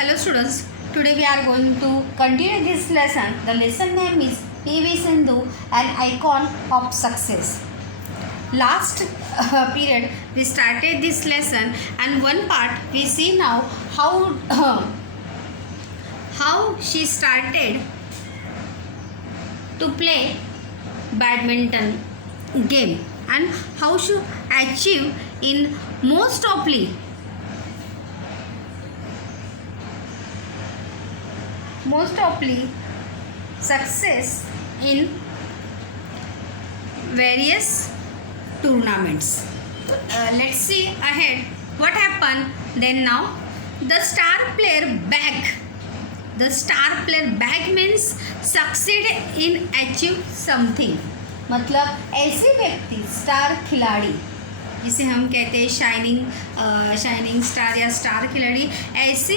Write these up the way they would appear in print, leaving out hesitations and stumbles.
Hello students, today we are going to continue this lesson. The lesson name is PV Sindhu, an icon of success. Last period we started this lesson and one part we see now how she started to play badminton game and how she achieved in most of success in various tournaments. Let's see ahead what happened. Then now the star player back means succeed in achieve something. मतलब ऐसे व्यक्ति star खिलाड़ी जिसे हम कहते हैं shining star या star खिलाड़ी, ऐसे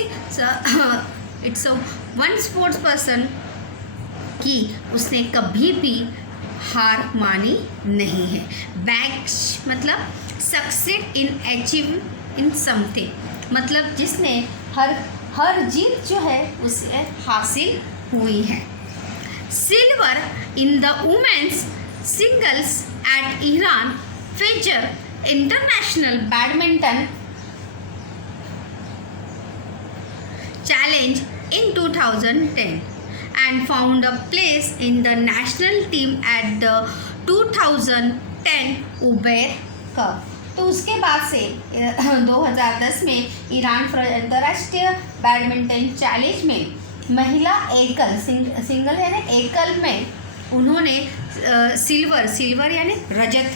इट्स वन स्पोर्ट्स पर्सन कि उसने कभी भी हार मानी नहीं है. बैक मतलब succeed in achieve in something, मतलब जिसने हर जीत जो है उसे हासिल हुई है. Silver in the women's singles at Iran Fajr international badminton challenge in 2010 and found a place in the national team at the 2010 Uber cup. तो उसके बाद से 2010 में ईरान अंतर्राष्ट्रीय बैडमिंटन चैलेंज में महिला एकल सिंगल यानी एकल में उन्होंने सिल्वर यानी रजत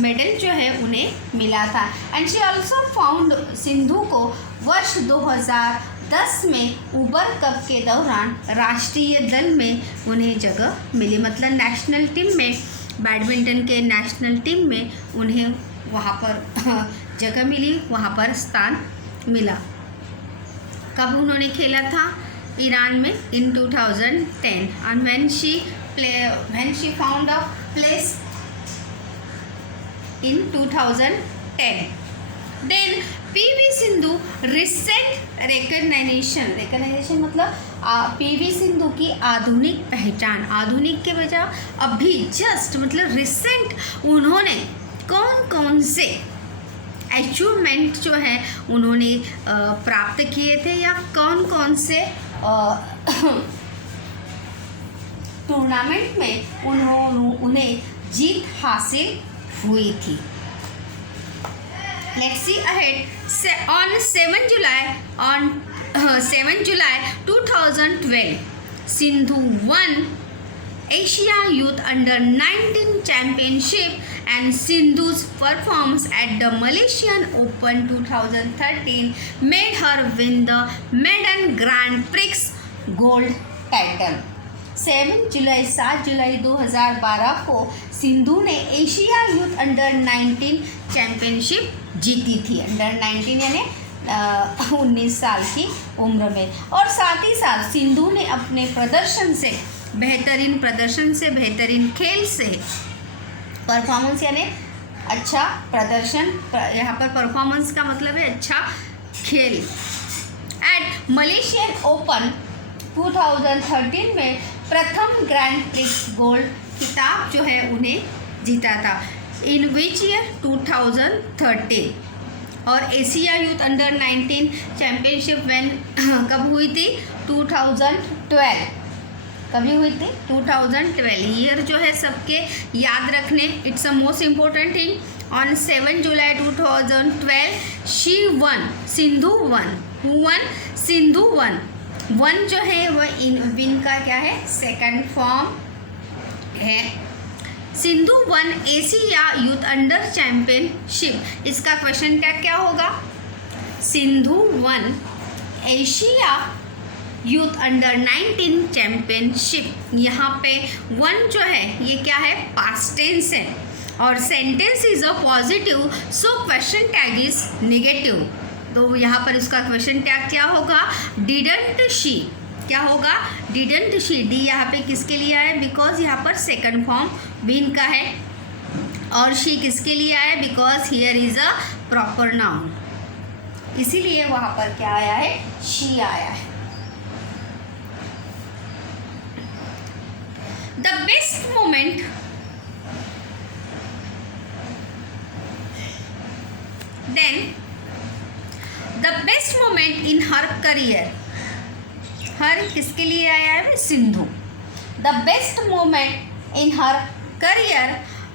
मेडल जो है उन्हें मिला था. And she also found Sindhu को वर्ष 2010 में उबर कप के दौरान राष्ट्रीय दल में उन्हें जगह मिली. मतलब नेशनल टीम में, बैडमिंटन के नेशनल टीम में उन्हें वहाँ पर जगह मिली, वहाँ पर स्थान मिला. कब उन्होंने खेला था? ईरान में इन 2010. and when she found a place in 2010. Then PV Sindhu recent recognition मतलब PV सिंधु की आधुनिक पहचान, आधुनिक के बजाय अभी जस्ट मतलब रिसेंट उन्होंने कौन से अचीवमेंट जो है उन्होंने प्राप्त किए थे या कौन से टूर्नामेंट में उन्हें जीत हासिल हुई थी. Let's see ahead. On 7 July 2012, Sindhu won Asia Youth Under-19 Championship, and Sindhu's performance at the Malaysian Open 2013 made her win the maiden Grand Prix gold title. 7 जुलाई 2012 को सिंधु ने एशिया यूथ अंडर-19 चैम्पियनशिप जीती थी. Under-19 यानी 19 साल की उम्र में. और साथ ही साथ सिंधु ने अपने बेहतरीन खेल से परफॉर्मेंस यानी अच्छा प्रदर्शन, यहाँ पर परफॉर्मेंस का मतलब है अच्छा खेल. एट मलेशियन ओपन 2013 में प्रथम ग्रैंड प्रिक्स गोल्ड खिताब जो है उन्हें जीता था. इन विच ईयर 2013. और एशिया यूथ अंडर-19 चैम्पियनशिप कब हुई थी? 2012. कभी हुई थी? 2012. ईयर जो है सबके याद रखने, it's a most important thing. On 7 July 2012 Sindhu one. One जो है वह विन का क्या है? सेकंड फॉर्म है. Sindhu one Asia youth under championship. इसका क्वेश्चन क्या होगा? Sindhu one Asia youth under-19 championship. यहाँ पे वन जो है ये क्या है? पास्ट टेंस है और sentence is a positive, so question tag is negative. तो यहाँ पर उसका क्वेश्चन टैग क्या होगा? Didn't she. क्या होगा? Didn't she. डी यहाँ पे किसके लिए आया? बिकॉज यहाँ पर सेकंड फॉर्म बीन का है. और शी किसके लिए आया? Because here is a proper noun. इसीलिए वहाँ पर क्या आया है, शी आया है। The best moment in her career, her किसके लिए आया है, Sindhu. The best moment in her career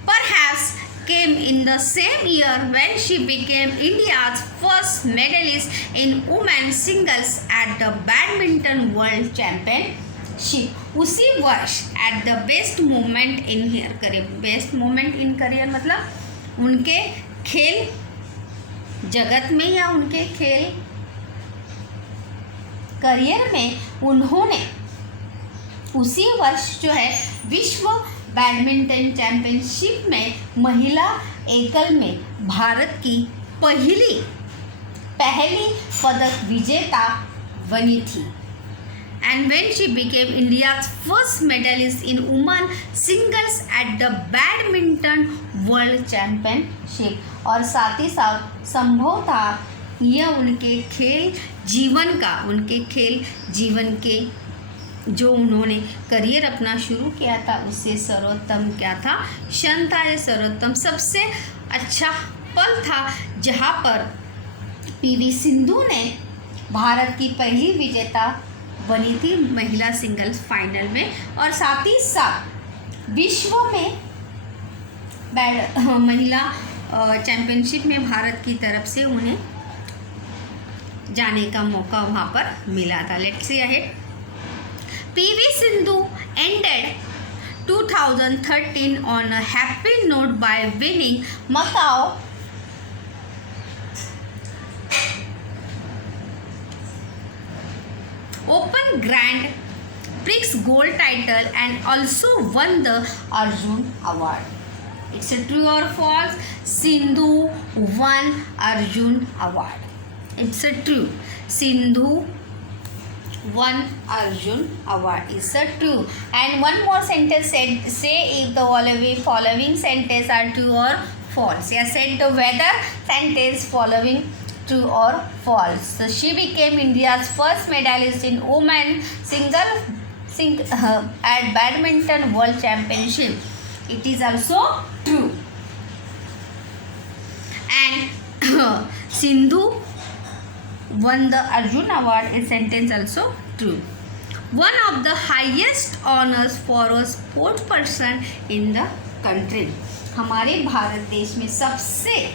perhaps came in the same year when she became India's first medalist in women's singles at the Badminton World Championship। उसी वर्ष at the best moment in her career, best moment in career मतलब उनके खेल जगत में या उनके खेल करियर में उन्होंने उसी वर्ष जो है विश्व बैडमिंटन चैंपियनशिप में महिला एकल में भारत की पहली पदक विजेता बनी थी। And when she became India's first medalist in women singles at the badminton world championship, और साथ ही साथ संभव था यह उनके खेल जीवन के जो उन्होंने करियर अपना शुरू किया था उससे सर्वोत्तम क्या था, क्षण था। ये सर्वोत्तम सबसे अच्छा पल था जहाँ पर पीवी सिंधु ने भारत की पहली विजेता बनी थी महिला सिंगल्स फाइनल में, और साथ ही साथ विश्व में महिला चैंपियनशिप में भारत की तरफ से उन्हें जाने का मौका वहाँ पर मिला था। Let's see ahead. PV Sindhu ended 2013 on a happy note by winning Macau Open Grand Prix gold title and also won the Arjun Award. It's a true or false? Sindhu won Arjun Award. It's a true. Sindhu won Arjun Award. Is a true. And one more sentence said, say if the following sentence are true or false. Yeah, said the weather sentence following true or false. So she became India's first medalist in women at Badminton World Championship. It is also true. And Sindhu won the Arjun Award is sentence also true. One of the highest honors for a sport person in the country. हमारे भारत देश में सबसे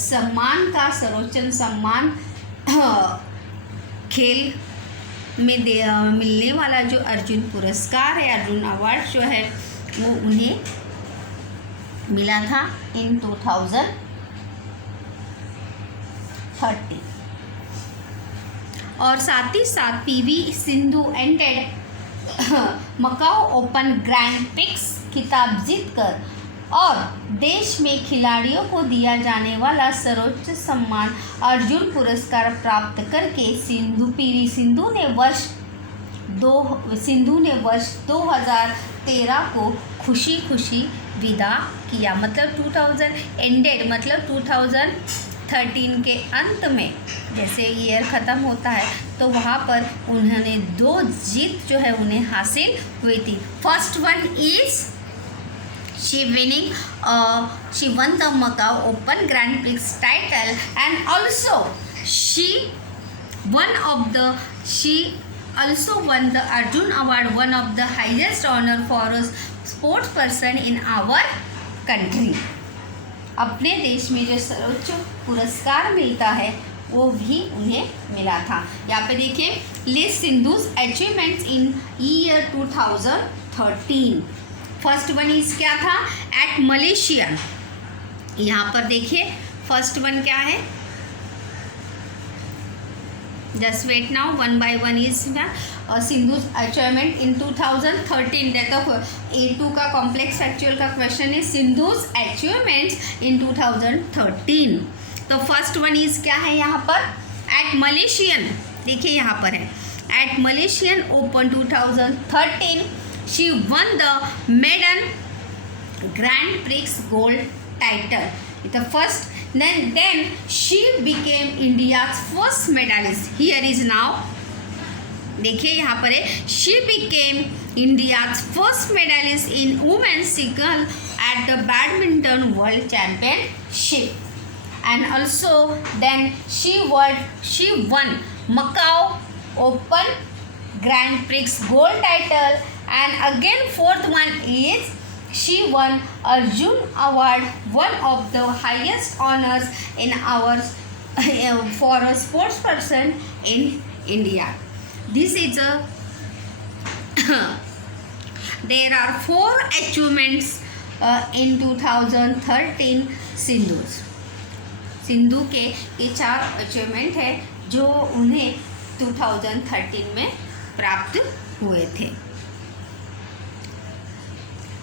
सम्मान का सर्वोच्च सम्मान खेल में मिलने वाला जो अर्जुन पुरस्कार है, अर्जुन अवार्ड जो है वो उन्हें मिला था इन 2013। और साथ ही साथ पीवी सिंधु एंटेड मकाओ ओपन ग्रैंड प्रिक्स खिताब जीतकर और देश में खिलाड़ियों को दिया जाने वाला सर्वोच्च सम्मान अर्जुन पुरस्कार प्राप्त करके पीवी सिंधु ने वर्ष 2013 को खुशी खुशी विदा किया। मतलब 2000 एंडेड मतलब 2013 के अंत में जैसे ईयर ख़त्म होता है तो वहाँ पर उन्होंने 2 जीत जो है उन्हें हासिल हुई थी। First one is she won the Macau Open Grand Prix title and also she also won the Arjun Award, one of the highest honor for a sports person in our country। अपने देश में जो सर्वोच्च पुरस्कार मिलता है वो भी उन्हें मिला था। यहाँ पे देखिए list Sindhu's achievements in year 2013। First one is क्या था, एट मलेशिया। यहाँ पर देखिए फर्स्ट वन क्या है, just wait now, one by one is Sindhu achievement in 2013। देखो A2 का कॉम्प्लेक्स फैक्चुअल का क्वेश्चन है सिंधुज अचीवमेंट्स इन 2013। तो फर्स्ट वन इज क्या है यहाँ पर, एट मलेशियन। देखिए यहाँ पर है at Malaysian open 2013 she won the medal Grand Prix gold title. The first then she became India's first medalist. Here is now, देखिए यहाँ पर है, she became India's first medalist in women's single at the badminton world championship, and also then she won Macau Open Grand Prix gold title, and again fourth one is she won Arjun Award, one of the highest honors in our for a sports person in India. This is a there are 4 achievements in 2013 Sindhu के ये 4 achievement है जो उन्हें 2013 में प्राप्त हुए थे.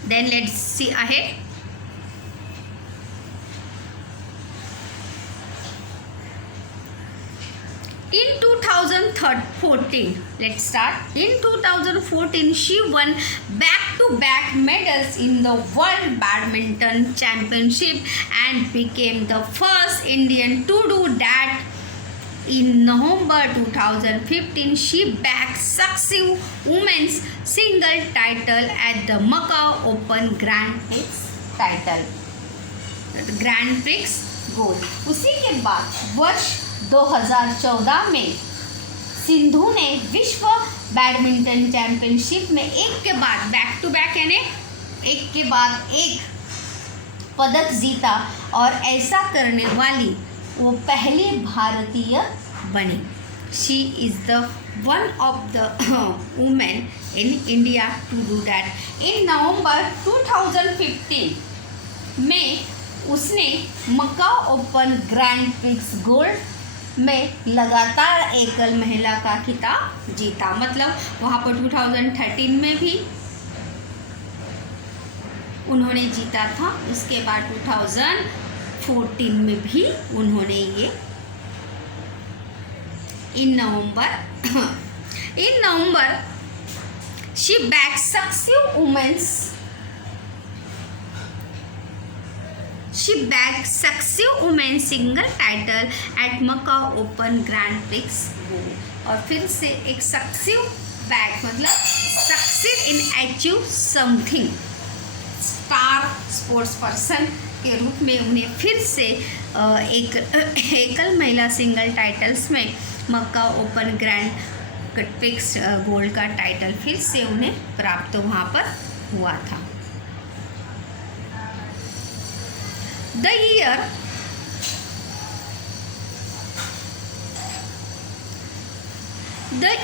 Then let's see ahead. In 2014, let's start. In 2014, she won back-to-back medals in the World Badminton Championship and became the first Indian to do that. In November 2015, she bagged successive women's single title at the Macau Open Grand Prix title. Grand Prix gold. उसी के बाद वर्ष 2014 में सिंधु ने विश्व badminton championship में एक के बाद बैक टू बैक यानी एक के बाद एक पदक जीता और ऐसा करने वाली वो पहली भारतीय बनी. She is the one of the women in India to do that. In November 2015 में उसने Macau Open Grand Prix Gold में लगातार एकल महिला का खिताब जीता. मतलब वहाँ पर 2013 में भी उन्होंने जीता था, उसके बाद 2014 में भी उन्होंने ये in November she back successive women's single title at Macau Open Grand Prix Gold. और फिर से एक सक्सेसिव बैक मतलब success in achieve something. Star sports person के रूप में उन्हें फिर से एक एकल महिला सिंगल टाइटल्स में Macau open Grand Prix gold का टाइटल फिर से उन्हें प्राप्त वहाँ पर हुआ था. The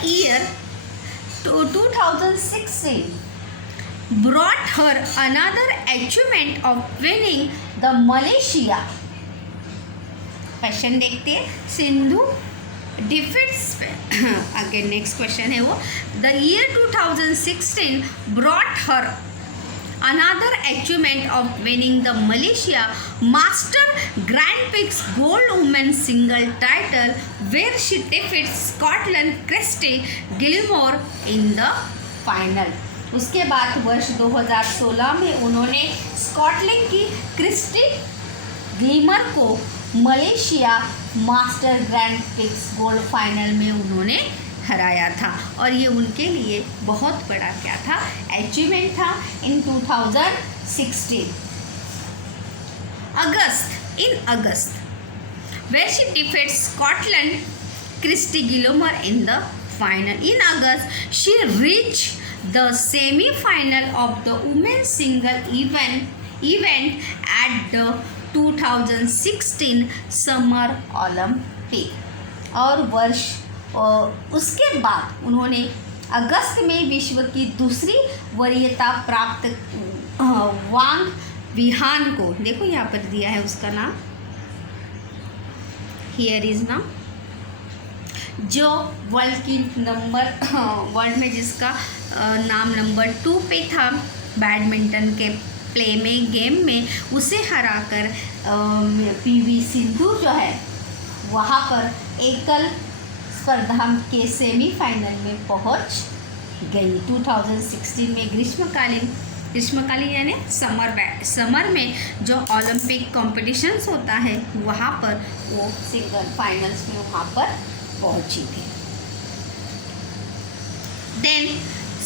year 2016 brought her another achievement of winning the Malaysia. Question देखते हैं. Sindhu defeats again next question है वो. The year 2016 brought her another achievement of winning the Malaysia Master Grand Prix Gold Women's Single title, where she defeats Scotland Kirsty Gilmore in the final. उसके बाद वर्ष 2016 में उन्होंने Scotland की Christie glimmer को Malaysia master grand Prix gold final में उन्होंने हराया था. और ये उनके लिए बहुत बड़ा क्या था, अचीवमेंट था. इन 2016 अगस्त where she defeats Scotland Kirsty Gilmore in the final. In August she reached the semi-final of the women's single event at the 2016 Summer Olympic. और वर्ष उसके बाद उन्होंने अगस्त में विश्व की दूसरी वरीयता प्राप्त वांग विहान को, देखो यहाँ पर दिया है उसका नाम, हियर इज नाम, जो वर्ल्ड में जिसका नाम नंबर 2 पे था बैडमिंटन के गेम में, उसे हराकर पीवी सिंधु जो है वहाँ पर एकल स्पर्धा के सेमीफाइनल में पहुँच गई. 2016 में ग्रीष्मकालीन ग्रीष्मकालीन यानी समर में जो ओलंपिक कॉम्पिटिशन्स होता है वहाँ पर वो सिंगल फाइनल्स में वहाँ पर पहुँची थी। Then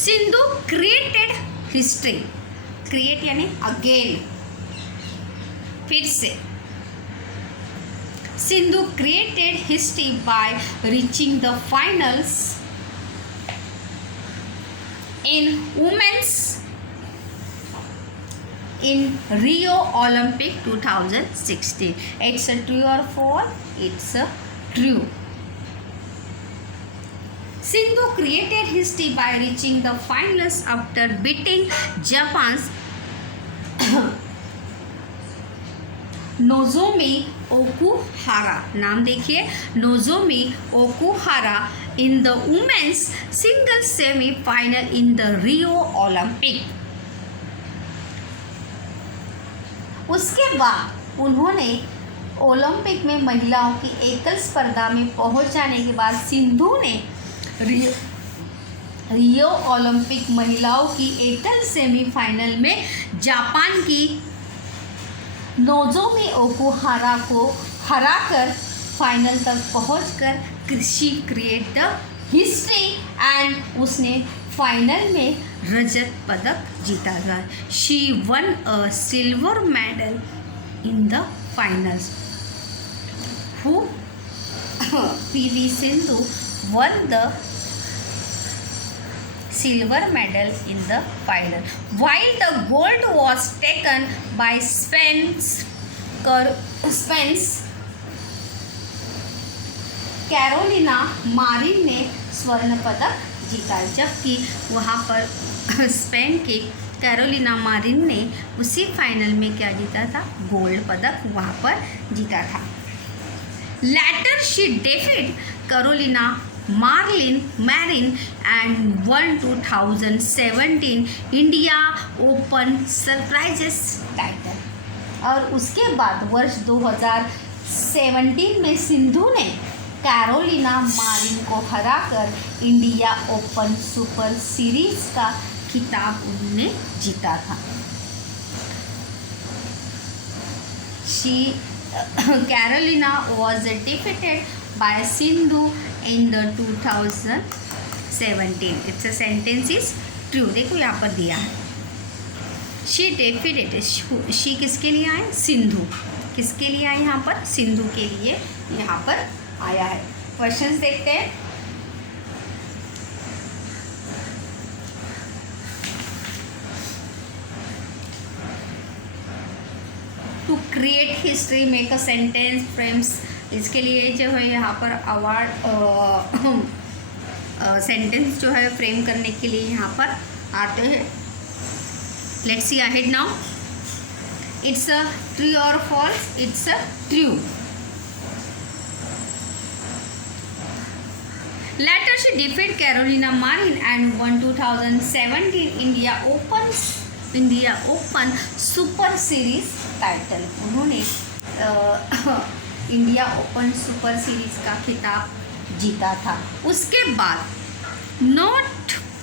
Sindhu created history, create यानी अगेन, फिर से Sindhu created history by reaching the finals in women's in Rio Olympic 2016. It's a true or false? It's a true. Sindhu created history by reaching the finals after beating Japan's Nozomi Okuhara, नाम देखिए, Nozomi Okuhara in the women's single semifinal in the Rio Olympic. उसके बाद उन्होंने Olympic में महिलाओं की एकल स्पर्धा में पहुंच जाने के बाद सिंधु ने रियो ओलंपिक महिलाओं की एकल सेमीफाइनल में जापान की नोजोमी ओकुहारा को हराकर फाइनल तक पहुंचकर she create the history and उसने फाइनल में रजत पदक जीता था। She one a silver medal in the finals. Who PV Sindhu one the silver medal in the final, while the gold was taken by Spence Carolina Marin ने स्वर्ण पदक जीता, जबकि वहाँ पर स्पेन के कैरोलिना मारिन ने उसी फाइनल में क्या जीता था, गोल्ड पदक वहाँ पर जीता था। Later she defeated Carolina Marin and won 2017 India open surprises title. और उसके बाद वर्ष 2017 में सिंधु ने कैरोलिना मारिन को हराकर इंडिया ओपन सुपर सीरीज का खिताब उन्होंने जीता था। Carolina was defeated by Sindhu in the 2017. It's a sentence is true. देखो यहाँ पर दिया है, she defeated, she किसके लिए आए, सिंधु किसके लिए आए, यहाँ पर सिंधु के लिए यहाँ पर आया है। क्वेश्चंस देखते हैं। To create history make a sentence frames, इसके लिए जो है यहाँ पर अवार्ड सेंटेंस जो है फ्रेम करने के लिए यहाँ पर आते हैं। Let's see ahead now. It's a true और false, it's a true. Later she defeated Carolina Marin and won 2017 India Open Super Series title. उन्होंने इंडिया ओपन सुपर सीरीज का खिताब जीता था। उसके बाद not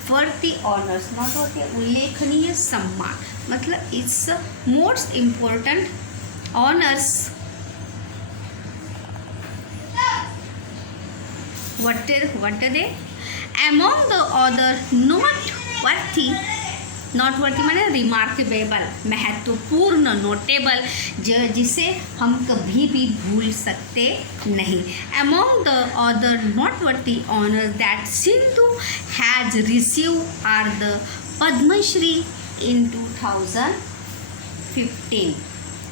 worthy honours, not worthy उल्लेखनीय सम्मान, मतलब it's most important honours. what are they? Among the other not worthy माने रिमार्केबल, महत्वपूर्ण, नोटेबल, जिसे हम कभी भी भूल सकते नहीं। Among the other noteworthy honors that Sindhu has received are the Padma Shri in 2015.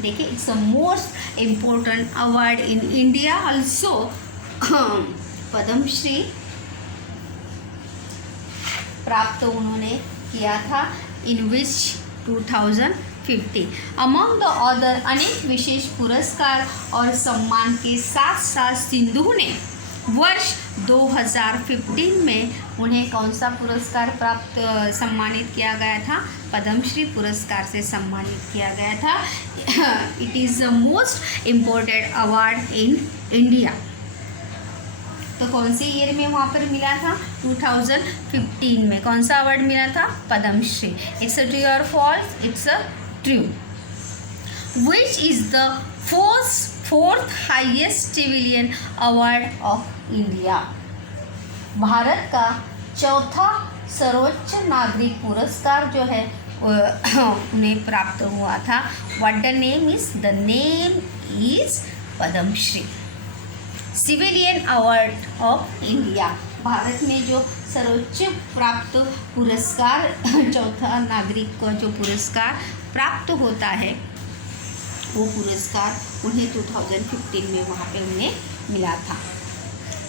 देखिए, it's the most important award in India also. Padmashri प्राप्त उन्होंने किया था इन विच 2015। अमंग द अदर अनेक विशेष पुरस्कार और सम्मान के साथ साथ सिंधु ने वर्ष 2015 में उन्हें कौन सा पुरस्कार प्राप्त सम्मानित किया गया था? पद्मश्री पुरस्कार से सम्मानित किया गया था। It is the most important award in India. तो कौन से ईयर में वहाँ पर मिला था? 2015 में। कौन सा अवार्ड मिला था? पद्मश्री। इट्स अ ट्रू और false? It's a true. Which is the fourth highest civilian award of India? Bharat का चौथा सर्वोच्च नागरिक पुरस्कार जो है उन्हें प्राप्त हुआ था। What the name is? The name is Padma Shri. Civilian award of India, Bharat में जो सर्वोच्च प्राप्त पुरस्कार, चौथा नागरिक को जो पुरस्कार प्राप्त होता है वो पुरस्कार उन्हें 2015 में वहाँ पे उन्हें मिला था।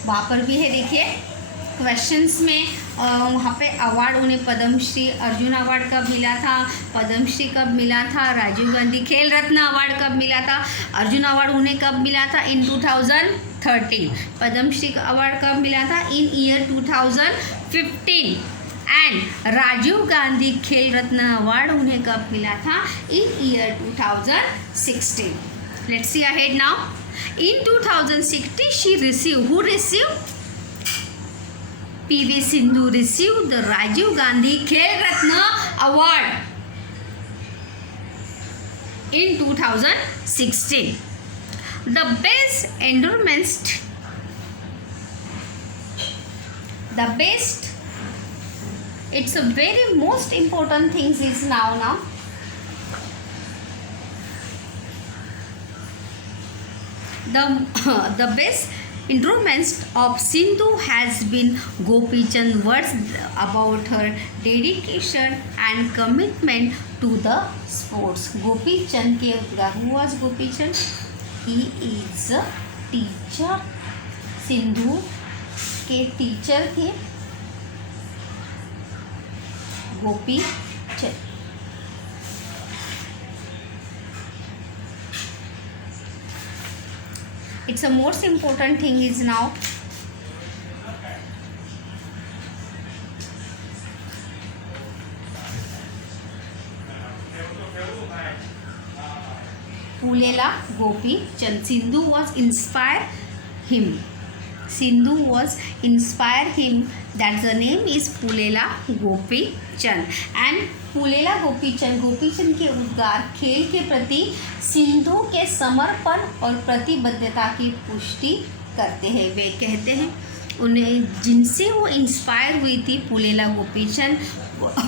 वहाँ पर भी है, देखिए क्वेश्चंस में वहाँ पे अवार्ड उन्हें पद्मश्री, अर्जुन अवार्ड कब मिला था, पद्मश्री कब मिला था, राजीव गांधी खेल रत्न अवार्ड कब मिला था, अर्जुन अवार्ड उन्हें कब मिला था? इन 2013। पद्मश्री अवार्ड कब मिला था? In year 2015। And Rajiv Gandhi Khel Ratna award उन्हें कब मिला था? In year 2016। Let's see ahead now. In 2016 she receive, who receive? PV Sindhu received the Rajiv Gandhi Khel Ratna Award in 2016. The best, it's a very most important things is now. The best endowment of Sindhu has been Gopi Chand. Words about her dedication and commitment to the sports. Gopi Chand के उद्गार. Who was Gopi Chand? He is a teacher. Sindhu के teacher थे Gopi Chand. It's a most important thing is now Pulela Gopi Chand. Sindhu was inspire him. Sindhu was inspire him. That's the name is Pulela Gopi Chand. And Pullela Gopi Chand के उद्गार खेल के प्रति सिंधु के समर्पण और प्रतिबद्धता की पुष्टि करते हैं. वे कहते हैं उन्हें जिनसे वो इंस्पायर हुई थी पुलेला गोपी चंद,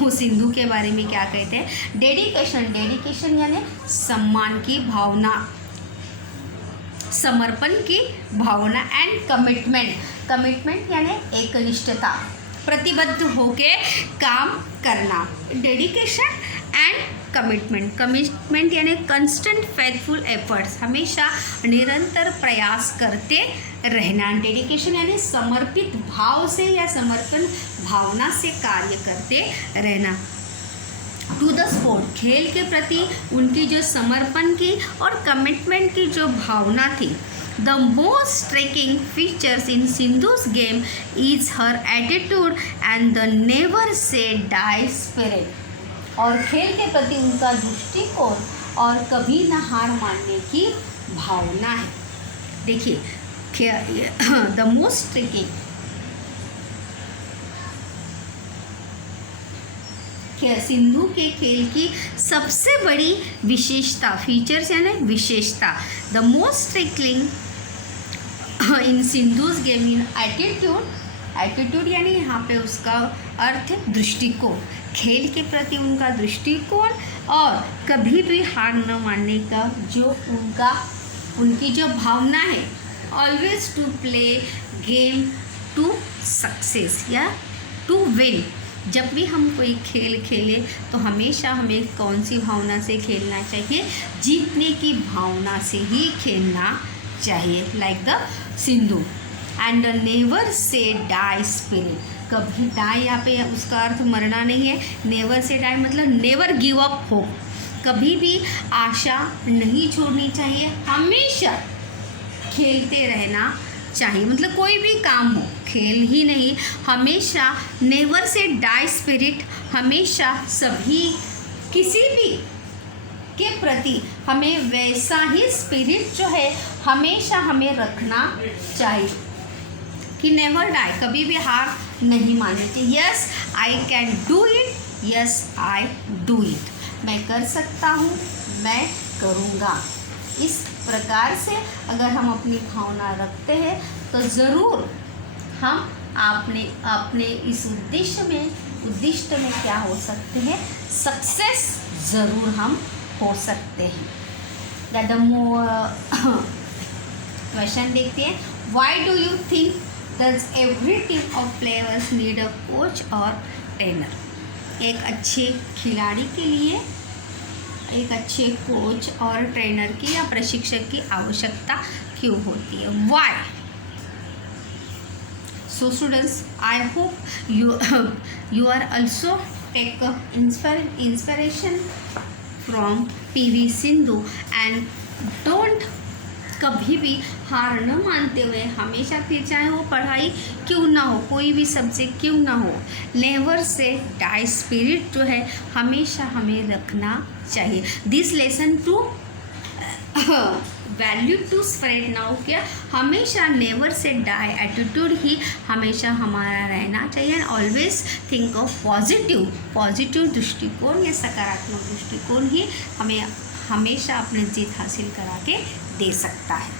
वो सिंधु के बारे में क्या कहते हैं? डेडिकेशन यानी सम्मान की भावना, समर्पण की भावना. एंड कमिटमेंट यानी एकनिष्ठता, प्रतिबद्ध होके काम करना. डेडिकेशन एंड कमिटमेंट यानी कंस्टेंट फेथफुल एफर्ट्स, हमेशा निरंतर प्रयास करते रहना. डेडिकेशन यानी समर्पित भाव से या समर्पण भावना से कार्य करते रहना. टू द स्पोर्ट, खेल के प्रति उनकी जो समर्पण की और कमिटमेंट की जो भावना थी. The most striking features in Sindhu's game is her attitude and the never say die spirit. और खेल के प्रति उनका दृष्टिकोण और कभी न हार मानने की भावना है. देखिए द मोस्ट स्ट्राइकिंग सिंधु के खेल की सबसे बड़ी विशेषता, फीचर्स यानी विशेषता. The most striking in Sindhu's game in attitude यानी यहाँ पे उसका अर्थ है दृष्टिकोण, खेल के प्रति उनका दृष्टिकोण और कभी भी हार न मानने का जो उनकी जो भावना है. Always to play game to success या टू विन. जब भी हम कोई खेल खेले तो हमेशा हमें कौन सी भावना से खेलना चाहिए? जीतने की भावना से ही खेलना चाहिए. Like the Sindhu. And never say die spirit, कभी डाई यहाँ पे उसका अर्थ मरना नहीं है. नेवर से डाई मतलब नेवर गिव अप होप, कभी भी आशा नहीं छोड़नी चाहिए, हमेशा खेलते रहना चाहिए. मतलब कोई भी काम हो, खेल ही नहीं, हमेशा नेवर से डाई स्पिरिट, हमेशा सभी किसी भी के प्रति हमें वैसा ही स्पिरिट जो है हमेशा हमें रखना चाहिए. कि नेवर डाई, कभी भी हार नहीं माननी चाहिए। Yes I can do it, yes I do it, मैं कर सकता हूँ, मैं करूँगा। इस प्रकार से अगर हम अपनी भावना रखते हैं तो ज़रूर हम अपने इस उद्दिष्ट में क्या हो सकते हैं, सक्सेस ज़रूर हम हो सकते हैं। दैट द क्वेश्चन देखते हैं, why do you think does every team of players need a coach और ट्रेनर? एक अच्छे खिलाड़ी के लिए एक अच्छे कोच और ट्रेनर की या प्रशिक्षक की आवश्यकता क्यों होती है? Why? So students, I hope you are also take inspiration from PV Sindhu and don't कभी भी हार न मानते हुए हमेशा, फिर चाहे वो पढ़ाई क्यों ना हो, कोई भी सब्जेक्ट क्यों ना हो, नेवर से डाई स्पिरिट जो है हमेशा हमें रखना चाहिए। This lesson to value to spread now, क्या हमेशा नेवर से डाई एटीट्यूड ही हमेशा हमारा रहना चाहिए। And always think of positive दृष्टिकोण या सकारात्मक दृष्टिकोण ही हमें हमेशा अपनी जीत हासिल करा के दे सकता है।